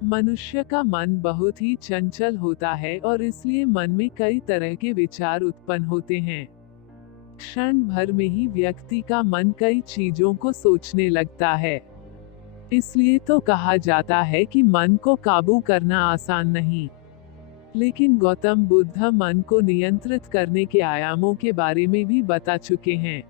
मनुष्य का मन बहुत ही चंचल होता है और इसलिए मन में कई तरह के विचार उत्पन्न होते हैं। क्षण भर में ही व्यक्ति का मन कई चीजों को सोचने लगता है। इसलिए तो कहा जाता है कि मन को काबू करना आसान नहीं। लेकिन गौतम बुद्ध मन को नियंत्रित करने के आयामों के बारे में भी बता चुके हैं।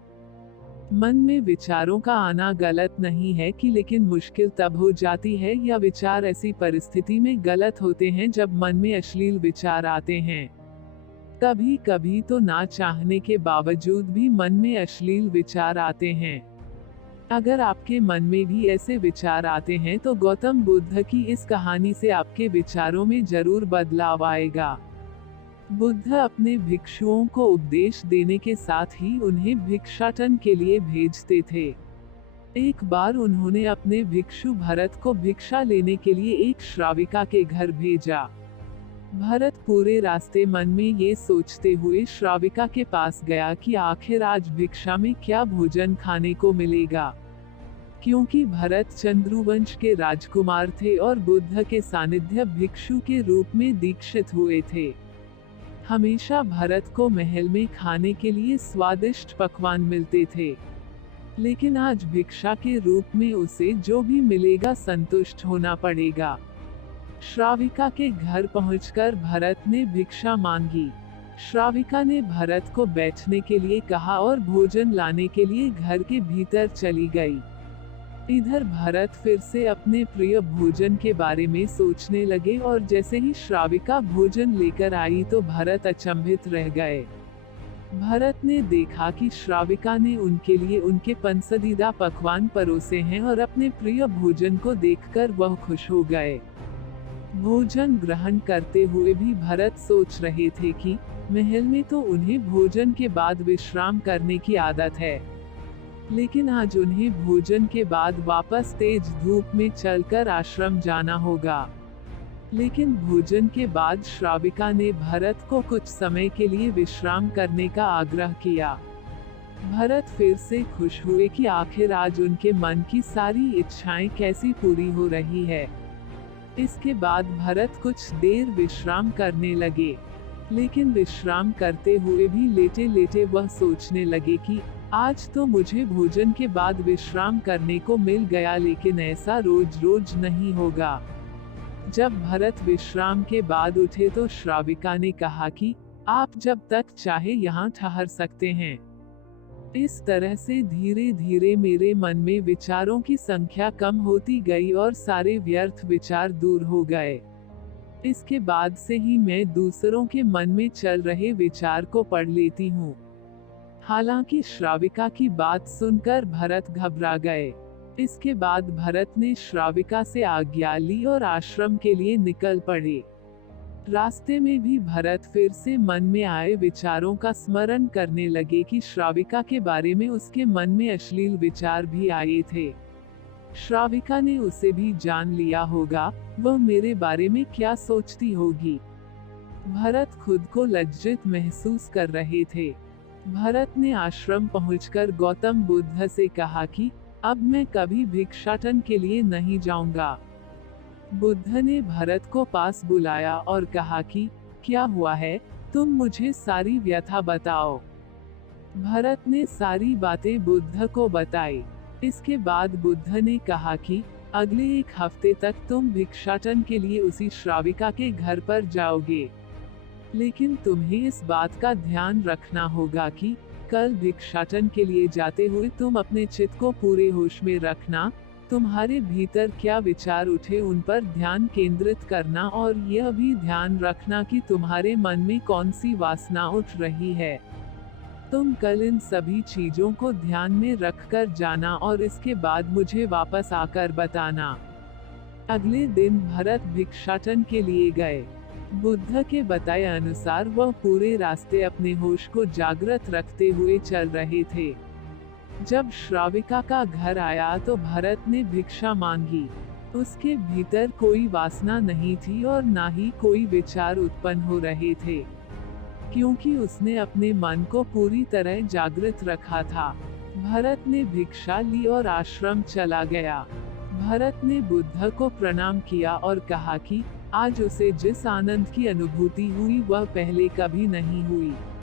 मन में विचारों का आना गलत नहीं है कि, लेकिन मुश्किल तब हो जाती है या विचार ऐसी परिस्थिति में गलत होते हैं जब मन में अश्लील विचार आते हैं। कभी कभी तो ना चाहने के बावजूद भी मन में अश्लील विचार आते हैं। अगर आपके मन में भी ऐसे विचार आते हैं तो गौतम बुद्ध की इस कहानी से आपके विचारों में जरूर बदलाव आएगा। बुद्ध अपने भिक्षुओं को उपदेश देने के साथ ही उन्हें भिक्षाटन के लिए भेजते थे। एक बार उन्होंने अपने भिक्षु भरत को भिक्षा लेने के लिए एक श्राविका के घर भेजा। भरत पूरे रास्ते मन में ये सोचते हुए श्राविका के पास गया कि आखिर आज भिक्षा में क्या भोजन खाने को मिलेगा। क्योंकि भरत चंद्रुवंश के राजकुमार थे और बुद्ध के सानिध्य भिक्षु के रूप में दीक्षित हुए थे। हमेशा भरत को महल में खाने के लिए स्वादिष्ट पकवान मिलते थे, लेकिन आज भिक्षा के रूप में उसे जो भी मिलेगा संतुष्ट होना पड़ेगा। श्राविका के घर पहुंचकर भरत ने भिक्षा मांगी। श्राविका ने भरत को बैठने के लिए कहा और भोजन लाने के लिए घर के भीतर चली गई। इधर भरत फिर से अपने प्रिय भोजन के बारे में सोचने लगे और जैसे ही श्राविका भोजन लेकर आई तो भरत अचंभित रह गए। भरत ने देखा कि श्राविका ने उनके लिए उनके पसंदीदा पकवान परोसे हैं और अपने प्रिय भोजन को देखकर वह खुश हो गए। भोजन ग्रहण करते हुए भी भरत सोच रहे थे कि महल में तो उन्हें भोजन के बाद विश्राम करने की आदत है, लेकिन आज उन्हें भोजन के बाद वापस तेज धूप में चलकर आश्रम जाना होगा। लेकिन भोजन के बाद श्राविका ने भरत को कुछ समय के लिए विश्राम करने का आग्रह किया। भरत फिर से खुश हुए कि आखिर आज उनके मन की सारी इच्छाएं कैसी पूरी हो रही है। इसके बाद भरत कुछ देर विश्राम करने लगे, लेकिन विश्राम करते हुए भी लेटे लेटे वह सोचने लगे कि आज तो मुझे भोजन के बाद विश्राम करने को मिल गया, लेकिन ऐसा रोज रोज नहीं होगा। जब भरत विश्राम के बाद उठे तो श्राविका ने कहा कि आप जब तक चाहे यहाँ ठहर सकते हैं। इस तरह से धीरे धीरे मेरे मन में विचारों की संख्या कम होती गई और सारे व्यर्थ विचार दूर हो गए। इसके बाद से ही मैं दूसरों के मन में चल रहे विचार को पढ़ लेती हूँ। हालांकि श्राविका की बात सुनकर भरत घबरा गए। इसके बाद भरत ने श्राविका से आज्ञा ली और आश्रम के लिए निकल पड़े। रास्ते में भी भरत फिर से मन में आए विचारों का स्मरण करने लगे कि श्राविका के बारे में उसके मन में अश्लील विचार भी आए थे। श्राविका ने उसे भी जान लिया होगा, वह मेरे बारे में क्या सोचती होगी। भरत खुद को लज्जित महसूस कर रहे थे। भरत ने आश्रम पहुंचकर गौतम बुद्ध से कहा कि अब मैं कभी भिक्षाटन के लिए नहीं जाऊंगा। बुद्ध ने भरत को पास बुलाया और कहा कि क्या हुआ है, तुम मुझे सारी व्यथा बताओ। भरत ने सारी बातें बुद्ध को बताई। इसके बाद बुद्ध ने कहा कि अगले एक हफ्ते तक तुम भिक्षाटन के लिए उसी श्राविका के घर पर जाओगे, लेकिन तुम्हें इस बात का ध्यान रखना होगा कि कल भिक्षाटन के लिए जाते हुए तुम अपने चित्त को पूरे होश में रखना। तुम्हारे भीतर क्या विचार उठे उन पर ध्यान केंद्रित करना और यह भी ध्यान रखना कि तुम्हारे मन में कौन सी वासना उठ रही है। तुम कल इन सभी चीजों को ध्यान में रखकर जाना और इसके बाद मुझे वापस आकर बताना। अगले दिन भरत भिक्षाटन के लिए गए। बुद्ध के बताए अनुसार वह पूरे रास्ते अपने होश को जागृत रखते हुए चल रहे थे। जब श्राविका का घर आया तो भरत ने भिक्षा मांगी। उसके भीतर कोई वासना नहीं थी और ना ही कोई विचार उत्पन्न हो रहे थे, क्योंकि उसने अपने मन को पूरी तरह जागृत रखा था। भरत ने भिक्षा ली और आश्रम चला गया। भरत ने बुद्ध को प्रणाम किया और कहा कि आज उसे जिस आनंद की अनुभूति हुई वह पहले कभी नहीं हुई।